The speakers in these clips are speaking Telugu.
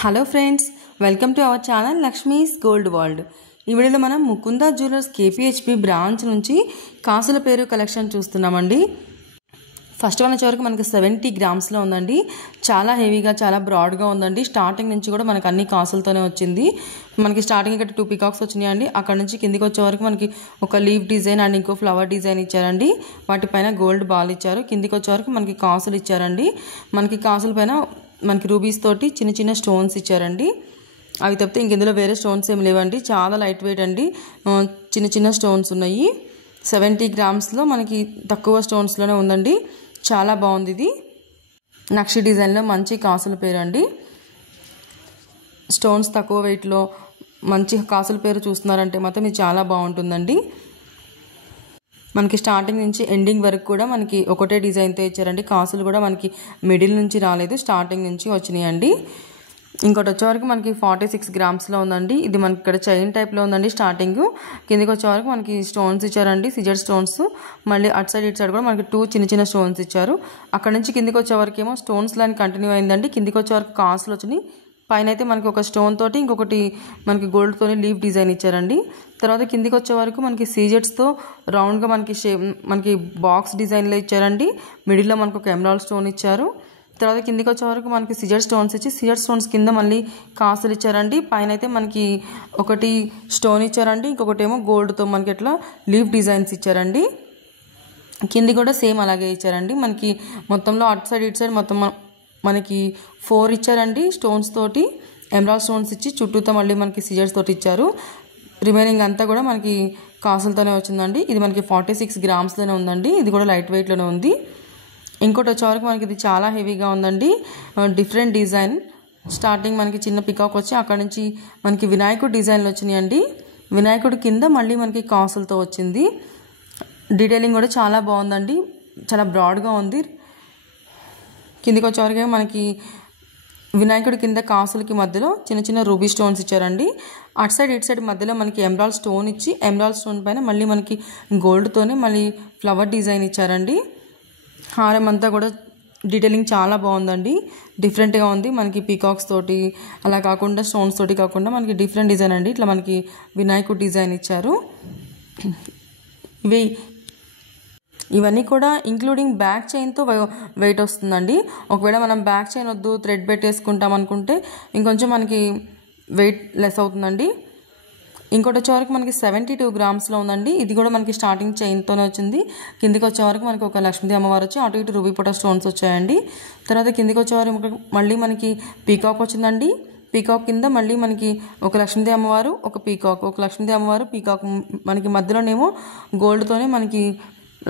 Hello friends, welcome to our channel Lakshmi's gold world. ఈ వీడియోలో మనం ముకుంద జ్యువెలర్స్ కేపీహెచ్పి బ్రాంచ్ నుంచి కాసుల పేరు కలెక్షన్ చూస్తున్నామండి. ఫస్ట్ వన్ వచ్చే వరకు మనకి 70 గ్రామ్స్లో ఉందండి. చాలా హెవీగా, చాలా బ్రాడ్గా ఉందండి. స్టార్టింగ్ నుంచి కూడా మనకి అన్ని కాసులతోనే వచ్చింది. మనకి స్టార్టింగ్ ఇక్కడ 2 పికాక్స్ వచ్చినాయండి. అక్కడ నుంచి కిందికి వచ్చే వరకు మనకి ఒక లీఫ్ డిజైన్ అండ్ ఇంకో ఫ్లవర్ డిజైన్ ఇచ్చారండి. వాటిపైన గోల్డ్ బాల్ ఇచ్చారు. కిందికి వచ్చే వరకు మనకి కాసులు ఇచ్చారండి. మనకి కాసుల పైన మనకి రూబీస్ తోటి చిన్న చిన్న స్టోన్స్ ఇచ్చారండి. అవి తప్పితే ఇంకెందులో వేరే స్టోన్స్ ఏమి లేవండి. చాలా లైట్ వెయిట్ అండి. చిన్న చిన్న స్టోన్స్ ఉన్నాయి. 70 గ్రామ్స్లో మనకి తక్కువ స్టోన్స్లోనే ఉందండి. చాలా బాగుంది. ఇది నక్షి డిజైన్లో మంచి కాసుల పేరు అండి. స్టోన్స్ తక్కువ వెయిట్లో మంచి కాసుల పేరు చూస్తున్నారంటే మాత్రం ఇది చాలా బాగుంటుందండి. మనకి స్టార్టింగ్ నుంచి ఎండింగ్ వరకు కూడా మనకి ఒకటే డిజైన్తో ఇచ్చారండి. కాసులు కూడా మనకి మిడిల్ నుంచి రాలేదు, స్టార్టింగ్ నుంచి వచ్చినాయండి. ఇంకోటి వచ్చే వరకు మనకి 46 గ్రామ్స్లో ఉందండి. ఇది మనకి ఇక్కడ చైన్ టైప్లో ఉందండి. స్టార్టింగ్ కిందికి వచ్చే వరకు మనకి స్టోన్స్ ఇచ్చారండి, సిజర్ స్టోన్స్. మళ్ళీ అటు సైడ్ ఇటు సైడ్ కూడా మనకి 2 చిన్న చిన్న స్టోన్స్ ఇచ్చారు. అక్కడ నుంచి కిందికి వచ్చే వరకు ఏమో స్టోన్స్ లైన్ కంటిన్యూ అయిందండి. కిందికి వచ్చే వరకు కాసులు వచ్చినాయి. పైన అయితే మనకి ఒక స్టోన్ తోటి ఇంకొకటి మనకి గోల్డ్తోని లీఫ్ డిజైన్ ఇచ్చారండి. తర్వాత కిందికి వచ్చే వరకు మనకి సీజెట్స్తో రౌండ్గా మనకి బాక్స్ డిజైన్లో ఇచ్చారండి. మిడిల్లో మనకు ఒక ఎమరాల్డ్ స్టోన్ ఇచ్చారు. తర్వాత కిందికి వచ్చే వరకు మనకి సిజర్ స్టోన్స్ ఇచ్చి సిజర్ స్టోన్స్ కింద మళ్ళీ కాసులు ఇచ్చారండి. పైన అయితే మనకి ఒకటి స్టోన్ ఇచ్చారండి, ఇంకొకటి ఏమో గోల్డ్తో మనకి ఇట్లా లీఫ్ డిజైన్స్ ఇచ్చారండి. కింది కూడా సేమ్ అలాగే ఇచ్చారండి. మనకి మొత్తంలో అటు సైడ్ ఇటు సైడ్ మొత్తం మనకి 4 ఇచ్చారండి స్టోన్స్ తోటి. ఎమరాల్డ్ స్టోన్స్ ఇచ్చి చుట్టూతో మళ్ళీ మనకి సిజర్స్ తోటి ఇచ్చారు. రిమైనింగ్ అంతా కూడా మనకి కాసులతోనే వచ్చిందండి. ఇది మనకి 46 గ్రామ్స్లోనే ఉందండి. ఇది కూడా లైట్ వెయిట్లోనే ఉంది. ఇంకోటి వచ్చే వరకు మనకి ఇది చాలా హెవీగా ఉందండి. Different design. స్టార్టింగ్ మనకి చిన్న పికాక్ వచ్చి అక్కడ నుంచి మనకి వినాయకుడు డిజైన్లు వచ్చినాయండి. వినాయకుడు కింద మళ్ళీ మనకి కాసులతో వచ్చింది. డీటెయిలింగ్ కూడా చాలా బాగుందండి. చాలా బ్రాడ్గా ఉంది. కిందికి వచ్చే వరకు మనకి వినాయకుడి కింద కాసులకి మధ్యలో చిన్న చిన్న రూబీ స్టోన్స్ ఇచ్చారండి. అటు సైడ్ ఇటు సైడ్ మధ్యలో మనకి ఎమరాల్డ్ స్టోన్ ఇచ్చి ఎమరాల్డ్ స్టోన్ పైన మళ్ళీ మనకి గోల్డ్తోనే మళ్ళీ ఫ్లవర్ డిజైన్ ఇచ్చారండి. హారం అంతా కూడా డీటెయిలింగ్ చాలా బాగుందండి. డిఫరెంట్గా ఉంది. మనకి పీకాక్స్ తోటి అలా కాకుండా స్టోన్స్ తోటి కాకుండా మనకి డిఫరెంట్ డిజైన్ అండి. ఇట్లా మనకి వినాయకుడు డిజైన్ ఇచ్చారు. ఇవన్నీ కూడా ఇంక్లూడింగ్ బ్యాక్ చైన్తో వెయిట్ వస్తుందండి. ఒకవేళ మనం బ్యాక్ చైన్ వద్దు థ్రెడ్ పెట్టేసుకుంటాం అనుకుంటే ఇంకొంచెం మనకి వెయిట్ లెస్ అవుతుందండి. ఇంకోటి వచ్చే వరకు మనకి 72 గ్రామ్స్లో ఉందండి. ఇది కూడా మనకి స్టార్టింగ్ చైన్తోనే వచ్చింది. కిందికి వచ్చే వరకు మనకి ఒక లక్ష్మీదేవి అమ్మవారు వచ్చి అటు ఇటు రూబీ పొటా స్టోన్స్ వచ్చాయండి. తర్వాత కిందికి వచ్చే వరకు మళ్ళీ మనకి పీకాక్ వచ్చిందండి. పీకాక్ కింద మళ్ళీ మనకి ఒక లక్ష్మీదేవి అమ్మవారు, ఒక పీకాక్, ఒక లక్ష్మీదేవి అమ్మవారు, పీకాక్. మనకి మధ్యలోనేమో గోల్డ్తోనే మనకి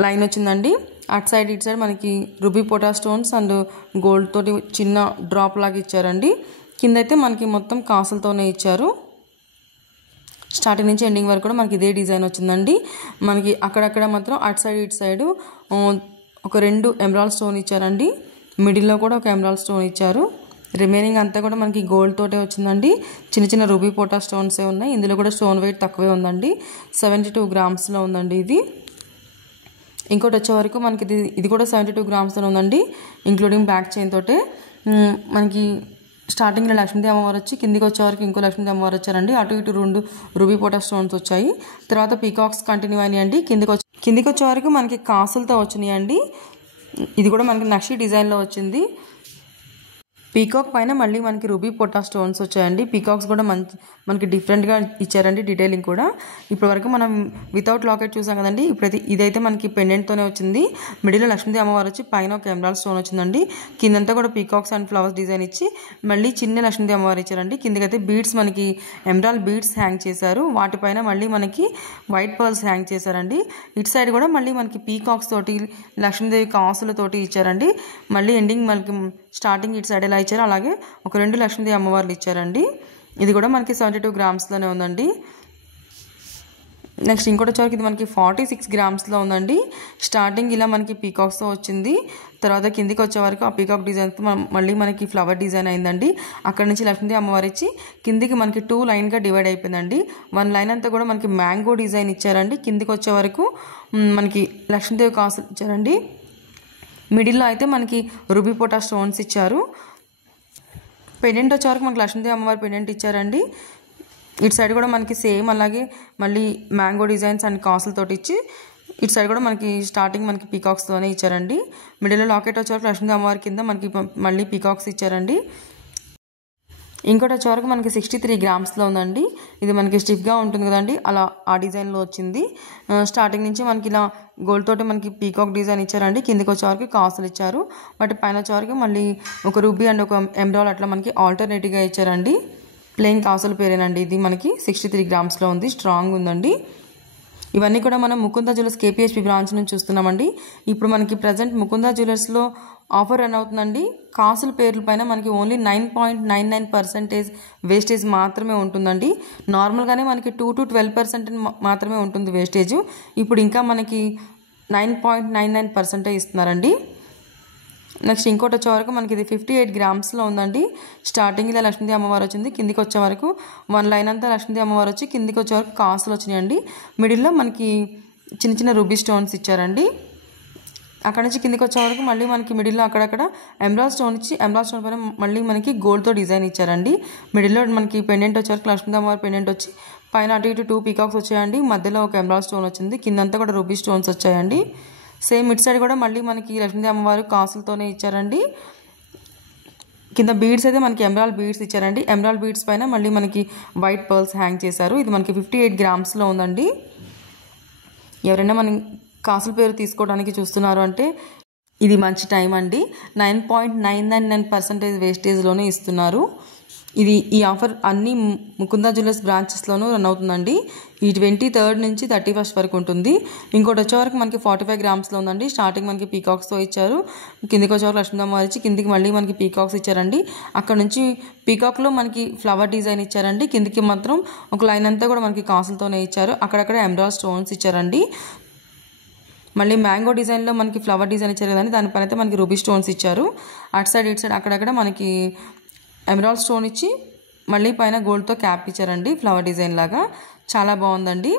లైన్ వచ్చిందండి. అటు సైడ్ ఇటు సైడ్ మనకి రూబీ పొటా స్టోన్స్ అండ్ గోల్డ్ తోటి చిన్న డ్రాప్ లాగా ఇచ్చారండి. కింద అయితే మనకి మొత్తం కాసులతోనే ఇచ్చారు. స్టార్టింగ్ నుంచి ఎండింగ్ వరకు కూడా మనకి ఇదే డిజైన్ వచ్చిందండి. మనకి అక్కడక్కడ మాత్రం అటు సైడ్ ఇటు సైడ్ ఒక 2 ఎమరాల్డ్ స్టోన్ ఇచ్చారండి. మిడిల్లో కూడా ఒక ఎమరాల్డ్ స్టోన్ ఇచ్చారు. రిమైనింగ్ అంతా కూడా మనకి గోల్డ్ తోటే వచ్చిందండి. చిన్న చిన్న రూబీ పొటా స్టోన్సే ఉన్నాయి. ఇందులో కూడా స్టోన్ వెయిట్ తక్కువే ఉందండి. 72 గ్రామ్స్లో ఉందండి ఇది. ఇంకోటి వచ్చే వరకు మనకి ఇది కూడా 72 గ్రామ్స్లో ఉందండి, ఇంక్లూడింగ్ బ్యాక్ చైన్ తోటే. మనకి స్టార్టింగ్లో లక్ష్మీదేవి అమ్మవారు వచ్చి కిందికి వచ్చే వరకు ఇంకో లక్ష్మీదేవి అమ్మవారు వచ్చారండి. అటు ఇటు 2 రూబీ పొటా స్టోన్స్ వచ్చాయి. తర్వాత పీకాక్స్ కంటిన్యూ అయినాయండి. కిందికి వచ్చే వరకు మనకి కాసులతో వచ్చినాయండి. ఇది కూడా మనకి నక్షి డిజైన్లో వచ్చింది. పీకాక్ పైన మళ్ళీ మనకి రూబీ పొటా స్టోన్స్ వచ్చాయండి. పీకాక్స్ కూడా మనకి డిఫరెంట్గా ఇచ్చారండి. డీటెయిలింగ్ కూడా ఇప్పటి వరకు మనం వితౌట్ లాకెట్ చూసాం కదండి. ఇప్పుడైతే ఇదైతే మనకి పెండెంట్తోనే వచ్చింది. మిడిల్లో లక్ష్మీదేవి అమ్మవారు వచ్చి పైన ఒక ఎమరాల్డ్ స్టోన్ వచ్చిందండి. కిందంతా కూడా పీకాక్స్ అండ్ ఫ్లవర్స్ డిజైన్ ఇచ్చి మళ్ళీ చిన్న లక్ష్మీదేవి అమ్మవారు ఇచ్చారండి. కిందకైతే బీడ్స్ మనకి ఎమరాల్డ్ బీడ్స్ హ్యాంగ్ చేశారు. వాటిపైన మళ్ళీ మనకి వైట్ పర్ల్స్ హ్యాంగ్ చేశారండి. ఇటు సైడ్ కూడా మళ్ళీ మనకి పీకాక్స్ తోటి లక్ష్మీదేవి కాసులతోటి ఇచ్చారండి. మళ్ళీ ఎండింగ్ మనకి స్టార్టింగ్ ఇటు సైడ్ ఎలా ఇచ్చారు అలాగే ఒక 2 లక్ష్మీదేవి అమ్మవార్లు ఇచ్చారండి. ఇది కూడా మనకి 72 గ్రామ్స్లోనే ఉందండి. నెక్స్ట్ ఇంకోటి వచ్చేవరకు ఇది మనకి 46 గ్రామ్స్లో ఉందండి. స్టార్టింగ్ ఇలా మనకి పీకాక్స్తో వచ్చింది. తర్వాత కిందికి వచ్చే వరకు ఆ పీకాక్ డిజైన్తో మళ్ళీ మనకి ఫ్లవర్ డిజైన్ అయిందండి. అక్కడ నుంచి లక్ష్మీదేవి అమ్మవారు ఇచ్చి కిందికి మనకి 2 లైన్గా డివైడ్ అయిపోయిందండి. 1 లైన్ అంతా కూడా మనకి మ్యాంగో డిజైన్ ఇచ్చారండి. కిందికి వచ్చే వరకు మనకి లక్ష్మీదేవి కాసులు ఇచ్చారండి. మిడిల్లో అయితే మనకి రూబీ పొటా స్టోన్స్ ఇచ్చారు. పెండెంట్ వచ్చే వరకు మనకి లక్ష్మీదేవి అమ్మవారి పెండెంట్ ఇచ్చారండి. ఇటు సైడ్ కూడా మనకి సేమ్ అలాగే మళ్ళీ మ్యాంగో డిజైన్స్ అండ్ కాసులతోటి ఇచ్చి ఇటు సైడ్ కూడా మనకి స్టార్టింగ్ మనకి పీకాక్స్తోనే ఇచ్చారండి. మిడిల్లో లాకెట్ వచ్చే వరకు లక్ష్మీదేవి అమ్మవారి కింద మనకి మళ్ళీ పీకాక్స్ ఇచ్చారండి. ఇంకోటి వచ్చే వరకు మనకి 63 గ్రామ్స్లో ఉందండి. ఇది మనకి స్టిఫ్గా ఉంటుంది కదండి, అలా ఆ డిజైన్లో వచ్చింది. స్టార్టింగ్ నుంచి మనకి ఇలా గోల్డ్ తోటి మనకి పీకాక్ డిజైన్ ఇచ్చారండి. కిందికి వచ్చే వరకు కాసులు ఇచ్చారు. వాటి పైన వచ్చే వరకు మళ్ళీ ఒక రూబీ అండ్ ఒక ఎమరాల్డ్ అట్లా మనకి ఆల్టర్నేటివ్గా ఇచ్చారండి. ప్లెయిన్ కాసుల పేరేనండి. ఇది మనకి 63 గ్రామ్స్లో ఉంది, స్ట్రాంగ్ ఉందండి. ఇవన్నీ కూడా మనం ముకుంద జ్యువెలర్స్ కేపీహెచ్పి బ్రాంచ్ నుంచి చూస్తున్నామండి. ఇప్పుడు మనకి ప్రజెంట్ ముకుంద జ్యువెలర్స్లో ఆఫర్ రన్ అవుతుందండి. కాసుల పేర్ల పైన మనకి ఓన్లీ 9.99% వేస్టేజ్ మాత్రమే ఉంటుందండి. నార్మల్గానే మనకి 2 to 12% మాత్రమే ఉంటుంది వేస్టేజ్. ఇప్పుడు ఇంకా మనకి 9.99% ఇస్తున్నారండి. నెక్స్ట్ ఇంకోటి వచ్చే వరకు మనకి ఇది 58 గ్రామ్స్లో ఉందండి. స్టార్టింగ్ ఇలా లక్ష్మీదేవి అమ్మవారు వచ్చింది, కిందికి వచ్చే వరకు 1 లైన్ అంతా లక్ష్మీదేవి అమ్మవారు వచ్చి కిందికి వచ్చే వరకు కాసులు వచ్చినాయండి. మిడిల్లో మనకి చిన్న చిన్న రూబీ స్టోన్స్ ఇచ్చారండి. అక్కడ నుంచి కిందికి వచ్చే వరకు మళ్ళీ మనకి మిడిల్లో అక్కడక్కడ ఎమరాల్డ్ స్టోన్ ఇచ్చి ఎమరాల్డ్ స్టోన్ పైన మళ్ళీ మనకి గోల్డ్తో డిజైన్ ఇచ్చారండి. మిడిల్లో మనకి పెండెంట్ వచ్చే వరకు లక్ష్మీదేవి అమ్మవారి పెండెంట్ వచ్చి పైన అటు ఇటు 2 పీకాక్స్ వచ్చాయండి. మధ్యలో ఒక ఎమరాల్డ్ స్టోన్ వచ్చింది, కిందంతా కూడా రూబీ స్టోన్స్ వచ్చాయండి. సేమ్ ఇటు సైడ్ కూడా మళ్ళీ మనకి లక్ష్మీదేవి అమ్మవారు కాసులతోనే ఇచ్చారండి. కింద బీడ్స్ అయితే మనకి ఎమరాల్డ్ బీడ్స్ ఇచ్చారండి. ఎమరాల్డ్ బీడ్స్ పైన మళ్ళీ మనకి వైట్ పర్ల్స్ హ్యాంగ్ చేశారు. ఇది మనకి 58 గ్రామ్స్లో ఉందండి. ఎవరైనా మనం కాసుల పేరు తీసుకోవడానికి చూస్తున్నారు అంటే ఇది మంచి టైం అండి. 9.999% వేస్టేజ్లోనే ఇస్తున్నారు. ఈ ఆఫర్ అన్ని ముకుంద జ్యువెలర్స్ బ్రాంచెస్లోనూ రన్ అవుతుందండి. ఈ 23rd నుంచి 31st వరకు ఉంటుంది. ఇంకోటి వచ్చే వరకు మనకి 45 గ్రామ్స్లో ఉందండి. స్టార్టింగ్ మనకి పీకాక్స్తో ఇచ్చారు, కిందికి వచ్చే వరకు లక్ష్మీదేవి అమ్మవారు ఇచ్చి కిందికి మళ్ళీ మనకి పీకాక్స్ ఇచ్చారండి. అక్కడ నుంచి పీకాక్లో మనకి ఫ్లవర్ డిజైన్ ఇచ్చారండి. కిందికి మాత్రం ఒక లైన్ అంతా కూడా మనకి కాసులతోనే ఇచ్చారు. అక్కడక్కడ ఎమరాల్డ్ స్టోన్స్ ఇచ్చారండి. మళ్ళీ మ్యాంగో డిజైన్లో మనకి ఫ్లవర్ డిజైన్ ఇచ్చారు కదండి, దానిపైన అయితే మనకి రూబీ స్టోన్స్ ఇచ్చారు. అటు సైడ్ ఇటు సైడ్ అక్కడక్కడ మనకి ఎమరాల్డ్ స్టోన్ ఇచ్చి మళ్ళీ పైన గోల్డ్తో క్యాప్ ఇచ్చారండి, ఫ్లవర్ డిజైన్ లాగా. చాలా బాగుందండి.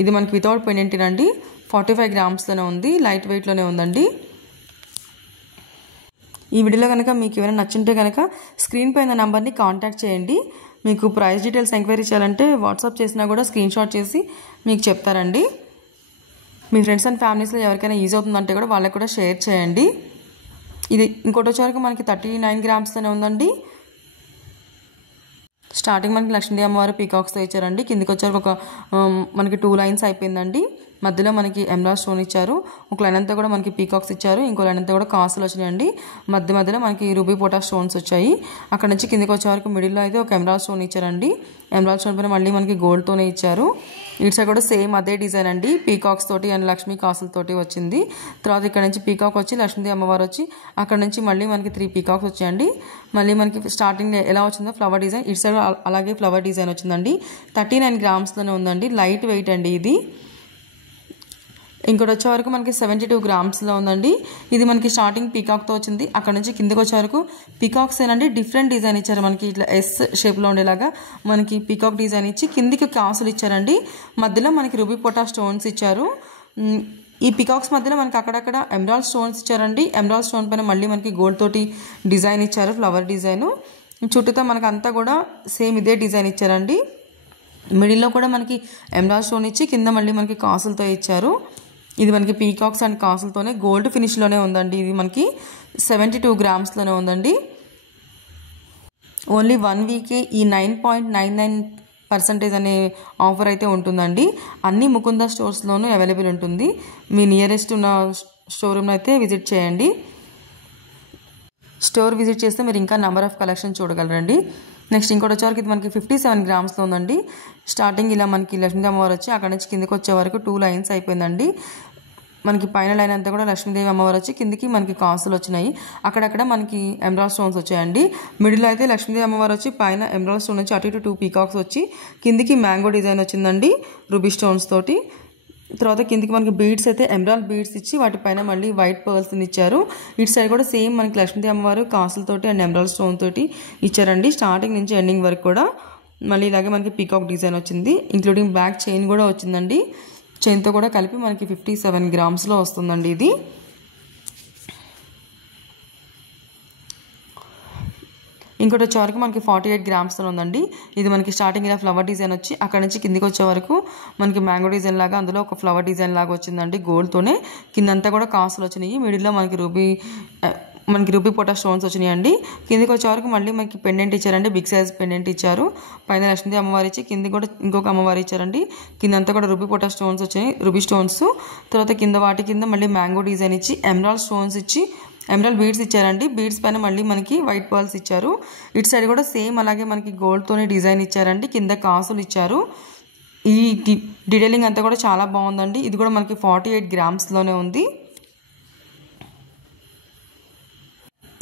ఇది మనకి వితౌట్ పెండెంట్ అండి. 45 గ్రామ్స్లోనే ఉంది, లైట్ వెయిట్లోనే ఉందండి. ఈ వీడియోలో కనుక మీకు ఏమైనా నచ్చుంటే కనుక స్క్రీన్ పైన నెంబర్ని కాంటాక్ట్ చేయండి. మీకు ప్రైస్ డీటెయిల్స్ ఎంక్వైరీ చేయాలంటే వాట్సాప్ చేసినా కూడా స్క్రీన్ షాట్ చేసి మీకు చెప్తారండి. మీ ఫ్రెండ్స్ అండ్ ఫ్యామిలీస్లో ఎవరికైనా యూజ్ అవుతుందంటే కూడా వాళ్ళకి కూడా షేర్ చేయండి. ఇది ఇంకోటి వచ్చే వరకు మనకి 39 గ్రామ్స్లోనే ఉందండి. స్టార్టింగ్ మనకి లక్ష్మీదేవి అమ్మవారు పీకాక్స్తో ఇచ్చారండి. కిందికి వచ్చారు ఒక మనకి 2 లైన్స్ అయిపోయిందండి. మధ్యలో మనకి ఎమరాల్డ్ స్టోన్ ఇచ్చారు. ఒక లైన్ అంతా కూడా మనకి పీకాక్స్ ఇచ్చారు. ఇంకో లైన్ అంతా కూడా కాసులు వచ్చినాయండి. మధ్యలో మనకి రూబీ పోటా స్టోన్స్ వచ్చాయి. అక్కడ నుంచి కిందికి వచ్చే వరకు మిడిల్లో అయితే ఒక ఎమరాల్డ్ స్టోన్ ఇచ్చారండి. ఎమరాల్డ్ స్టోన్ పైన మళ్ళీ మనకి గోల్డ్తోనే ఇచ్చారు. ఇటు సైడ్ కూడా సేమ్ అదే డిజైన్ అండి, పీకాక్స్ తోటి అండ్ లక్ష్మీ కాసులతోటి వచ్చింది. తర్వాత ఇక్కడ నుంచి పీకాక్ వచ్చి లక్ష్మీదేవి అమ్మవారు వచ్చి అక్కడ నుంచి మళ్ళీ మనకి 3 పీకాక్స్ వచ్చాయండి. మళ్ళీ మనకి స్టార్టింగ్ ఎలా వచ్చిందో ఫ్లవర్ డిజైన్, ఇటు సైడ్ అలాగే ఫ్లవర్ డిజైన్ వచ్చిందండి. 39 గ్రామ్స్లోనే ఉందండి, లైట్ వెయిట్ అండి ఇది. ఇంకోటి వచ్చే వరకు మనకి 72 గ్రామ్స్లో ఉందండి. ఇది మనకి స్టార్టింగ్ పీకాక్తో వచ్చింది. అక్కడ నుంచి కిందకి వచ్చే వరకు పీకాక్స్ ఏనండి డిఫరెంట్ డిజైన్ ఇచ్చారు. మనకి ఇట్లా ఎస్ షేప్లో ఉండేలాగా మనకి పీకాక్ డిజైన్ ఇచ్చి కిందికి కాసులు ఇచ్చారండి. మధ్యలో మనకి రూబీ పోటా స్టోన్స్ ఇచ్చారు. ఈ పీకాక్స్ మధ్యలో మనకి అక్కడక్కడ ఎమరాల్డ్ స్టోన్స్ ఇచ్చారండి. ఎమరాల్డ్ స్టోన్ పైన మళ్ళీ మనకి గోల్డ్ తోటి డిజైన్ ఇచ్చారు, ఫ్లవర్ డిజైన్. చుట్టూతో మనకు అంతా కూడా సేమ్ ఇదే డిజైన్ ఇచ్చారండి. మిడిల్లో కూడా మనకి ఎమరాల్డ్ స్టోన్ ఇచ్చి కింద మళ్ళీ మనకి కాసులతో ఇచ్చారు. ఇది మనకి పీకాక్స్ అండ్ కాసులతోనే గోల్డ్ ఫినిష్లోనే ఉందండి. ఇది మనకి 72 గ్రామ్స్లోనే ఉందండి. ఓన్లీ 1 వీకే ఈ 9.99% అనే ఆఫర్ అయితే ఉంటుందండి. అన్ని ముకుంద స్టోర్స్లోనూ అవైలబుల్ ఉంటుంది. మీ నియరెస్ట్ ఉన్న షోరూమ్లో అయితే విజిట్ చేయండి. స్టోర్ విజిట్ చేస్తే మీరు ఇంకా నెంబర్ ఆఫ్ కలెక్షన్ చూడగలరండి. నెక్స్ట్ ఇంకోటి వచ్చే వరకు ఇది మనకి 57 గ్రామ్స్లో ఉందండి. స్టార్టింగ్ ఇలా మనకి లక్ష్మీదేవి అమ్మవారు వచ్చి అక్కడ నుంచి కిందకి వచ్చే వరకు 2 లైన్స్ అయిపోయిందండి. మనకి పైన లైన్ అంతా కూడా లక్ష్మీదేవి అమ్మవారు వచ్చి కిందికి మనకి కాసులు వచ్చినాయి. అక్కడక్కడ మనకి ఎమరాల్డ్ స్టోన్స్ వచ్చాయండి. మిడిల్ అయితే లక్ష్మీదేవి అమ్మవారు వచ్చి పైన ఎమరాల్డ్ స్టోన్ వచ్చి అటు ఇటు 2 పీకాక్స్ వచ్చి కిందికి మ్యాంగో డిజైన్ వచ్చిందండి రూబీ స్టోన్స్ తోటి. తర్వాత కిందికి మనకి బీడ్స్ అయితే ఎమరాల్డ్ బీడ్స్ ఇచ్చి వాటిపైన మళ్ళీ వైట్ పర్ల్స్ ఇచ్చారు. ఇటు సైడ్ కూడా సేమ్ మనకి లక్ష్మీదేవి అమ్మవారు కాసులతోటి అండ్ ఎమరాల్డ్ స్టోన్ తోటి ఇచ్చారండి. స్టార్టింగ్ నుంచి ఎండింగ్ వరకు కూడా మళ్ళీ ఇలాగే మనకి పీకాక్ డిజైన్ వచ్చింది. ఇంక్లూడింగ్ బ్యాక్ చైన్ కూడా వచ్చిందండి. చైన్తో కూడా కలిపి మనకి 57 గ్రామ్స్లో వస్తుందండి ఇది. ఇంకోటి వచ్చే వరకు మనకి 48 గ్రామ్స్తో ఉందండి. ఇది మనకి స్టార్టింగ్ ఇలా ఫ్లవర్ డిజైన్ వచ్చి అక్కడ నుంచి కిందికి వచ్చే వరకు మనకి మ్యాంగో డిజైన్ లాగా అందులో ఒక ఫ్లవర్ డిజైన్ లాగా వచ్చిందండి. గోల్డ్తోనే కిందంతా కూడా కాసులు వచ్చినాయి. మిడిల్లో మనకి రూబీ పోటా స్టోన్స్ వచ్చినాయండి. కిందికి వచ్చే వరకు మళ్ళీ మనకి పెండెంట్ ఇచ్చారండి. బిగ్ సైజ్ పెండెంట్ ఇచ్చారు. పైన లక్ష్మీదేవి అమ్మవారి ఇచ్చి కింది కూడా ఇంకొక అమ్మవారి ఇచ్చారండి. కిందంతా కూడా రూబీ పోటా స్టోన్స్ వచ్చినాయి, రూబీ స్టోన్స్. తర్వాత వాటి కింద మళ్ళీ మ్యాంగో డిజైన్ ఇచ్చి ఎమరాల్డ్ స్టోన్స్ ఇచ్చి ఎమరాల్డ్ బీడ్స్ ఇచ్చారండి. బీడ్స్ పైన మళ్ళీ మనకి వైట్ పర్ల్స్ ఇచ్చారు. ఇటు సైడ్ కూడా సేమ్ అలాగే మనకి గోల్డ్తోనే డిజైన్ ఇచ్చారండి. కింద కాసులు ఇచ్చారు. ఈ డీటెయిలింగ్ అంతా కూడా చాలా బాగుందండి. ఇది కూడా మనకి 48 గ్రామ్స్లోనే ఉంది.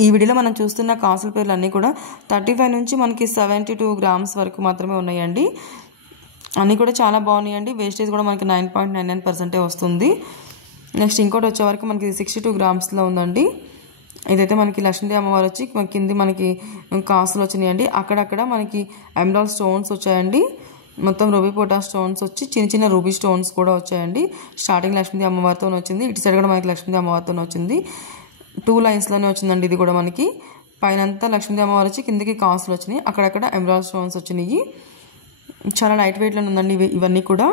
ఈ వీడియోలో మనం చూస్తున్న కాసుల పేర్లు అన్నీ కూడా 35 నుంచి మనకి 72 గ్రామ్స్ వరకు మాత్రమే ఉన్నాయండి. అన్నీ కూడా చాలా బాగున్నాయండి. వేస్టేజ్ కూడా మనకి 9.99% వస్తుంది. నెక్స్ట్ ఇంకోటి వచ్చే వరకు మనకి 62 గ్రామ్స్లో ఉందండి. ఇదైతే మనకి లక్ష్మీదేవి అమ్మవారు వచ్చి కింది మనకి కాసులు వచ్చినాయండి. అక్కడక్కడ మనకి ఎమరాల్డ్ స్టోన్స్ వచ్చాయండి. మొత్తం రూబీ పోటా స్టోన్స్ వచ్చి చిన్న చిన్న రూబీ స్టోన్స్ కూడా వచ్చాయండి. స్టార్టింగ్ లక్ష్మీదేవి అమ్మవారితో వచ్చింది. ఇటు సైడ్ కూడా మనకి లక్ష్మీదేవి అమ్మవారితో వచ్చింది. 2 లైన్స్లోనే వచ్చిందండి. ఇది కూడా మనకి పైనంతా లక్ష్మీదేవి అమ్మవారు వచ్చి కిందికి కాసులు వచ్చినాయి. అక్కడక్కడ ఎమరాల్డ్ స్టోన్స్ వచ్చినాయి. చాలా లైట్ వెయిట్లో ఉందండి ఇవన్నీ కూడా.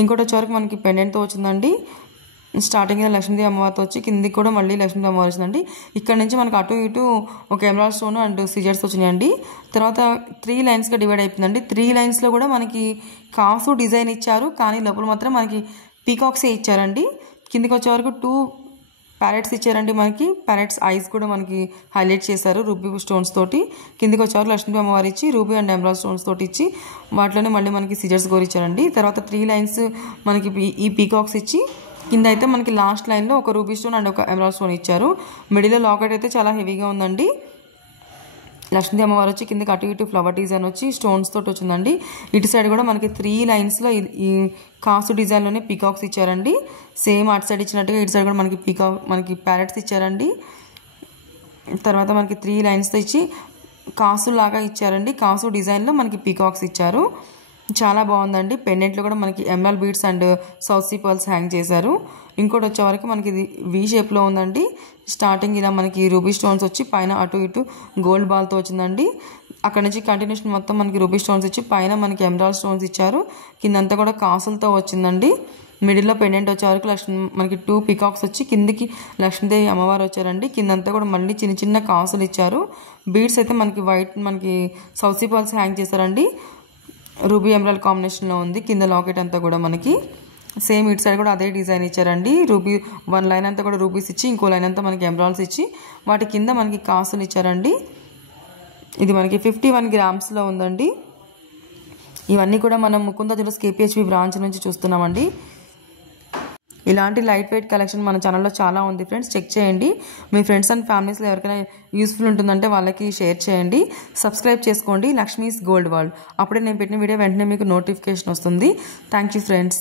ఇంకోటి వచ్చే వరకు మనకి పెండెంట్తో వచ్చిందండి. స్టార్టింగ్ లక్ష్మీదేవి అమ్మవారితో వచ్చి కిందికి కూడా మళ్ళీ లక్ష్మీదేవి అమ్మవారు వచ్చిందండి. ఇక్కడ నుంచి మనకి అటు ఇటు ఒక ఎమరాల్డ్ స్టోన్ అండ్ సిజర్స్ వచ్చినాయండి. తర్వాత 3 లైన్స్గా డివైడ్ అయిపోయిందండి. 3 లైన్స్లో కూడా మనకి కాసు డిజైన్ ఇచ్చారు. కానీ లోపల మాత్రం మనకి పీకాక్సే ఇచ్చారండి. కిందికి వచ్చే వరకు 2 ప్యారెట్స్ ఇచ్చారండి. మనకి ప్యారెట్స్ ఐస్ కూడా మనకి హైలైట్ చేశారు రూబీ స్టోన్స్ తోటి. కిందికి వచ్చేవారు లక్ష్మీదేవి అమ్మవారు ఇచ్చి రూబీ అండ్ ఎమరాల్డ్ స్టోన్స్ తోటి ఇచ్చి వాటిలోనే మళ్ళీ మనకి సిజర్స్ గోరు ఇచ్చారండి. తర్వాత 3 లైన్స్ మనకి ఈ పీకాక్స్ ఇచ్చి కింద అయితే మనకి లాస్ట్ లైన్లో ఒక రూబీ స్టోన్ అండ్ ఒక ఎమరాల్డ్ స్టోన్ ఇచ్చారు. మిడిల్లో లాకెట్ అయితే చాలా హెవీగా ఉందండి. లక్ష్మీదేవి అమ్మవారు వచ్చి కిందకి అటు ఇటు ఫ్లవర్ డిజైన్ వచ్చి స్టోన్స్ తోటి వచ్చిందండి. ఇటు సైడ్ కూడా మనకి 3 లైన్స్లో ఈ కాసు డిజైన్లోనే పీకాక్స్ ఇచ్చారండి. సేమ్ అటు సైడ్ ఇచ్చినట్టుగా ఇటు సైడ్ కూడా మనకి ప్యారెట్స్ ఇచ్చారండి. తర్వాత మనకి 3 లైన్స్తో ఇచ్చి కాసు లాగా ఇచ్చారండి. కాసు డిజైన్లో మనకి పీకాక్స్ ఇచ్చారు. చాలా బాగుందండి. పెండెంట్లో కూడా మనకి emerald beads and south sea pearls hang చేశారు. ఇంకోటి వచ్చే వరకు మనకి ఇది వీ షేప్లో ఉందండి. స్టార్టింగ్ ఇలా మనకి రూబీ స్టోన్స్ వచ్చి పైన అటు ఇటు గోల్డ్ బాల్తో వచ్చిందండి. అక్కడ నుంచి కంటిన్యూషన్ మొత్తం మనకి రూబీ స్టోన్స్ ఇచ్చి పైన మనకి ఎమరాల్డ్ స్టోన్స్ ఇచ్చారు. కిందంతా కూడా కాసులతో వచ్చిందండి. మిడిల్లో పెండెంట్ వచ్చే వరకు మనకి 2 పికాక్స్ వచ్చి కిందికి లక్ష్మీదేవి అమ్మవారు వచ్చారండి. కిందంతా కూడా మళ్ళీ చిన్న చిన్న కాసులు ఇచ్చారు. బీడ్స్ అయితే మనకి వైట్ మనకి సౌత్ సీ పర్ల్స్ హ్యాంగ్ చేశారండి. రూబీ ఎమరాల్డ్ కాంబినేషన్లో ఉంది. కింద లాకెట్ అంతా కూడా మనకి సేమ్ ఇటు సైడ్ కూడా అదే డిజైన్ ఇచ్చారండి. రూబీ 1 లైన్ అంతా కూడా రూబీస్ ఇచ్చి ఇంకో లైన్ అంతా మనకి ఎమరాల్డ్స్ ఇచ్చి వాటి కింద మనకి కాసులు ఇచ్చారండి. ఇది మనకి 51 గ్రామ్స్లో ఉందండి. ఇవన్నీ కూడా మనం ముకుంద జ్యువెలర్స్ KPHP బ్రాంచ్ నుంచి చూస్తున్నామండి. ఇలాంటి లైట్ వెయిట్ కలెక్షన్ మన ఛానల్లో చాలా ఉంది ఫ్రెండ్స్. చెక్ చేయండి. మీ ఫ్రెండ్స్ అండ్ ఫ్యామిలీస్లో ఎవరికైనా యూస్ఫుల్ ఉంటుందంటే వాళ్ళకి షేర్ చేయండి. సబ్స్క్రైబ్ చేసుకోండి లక్ష్మీస్ గోల్డ్ వరల్డ్. అప్పుడే నేను పెట్టిన వీడియో వెంటనే మీకు నోటిఫికేషన్ వస్తుంది. Thank you friends.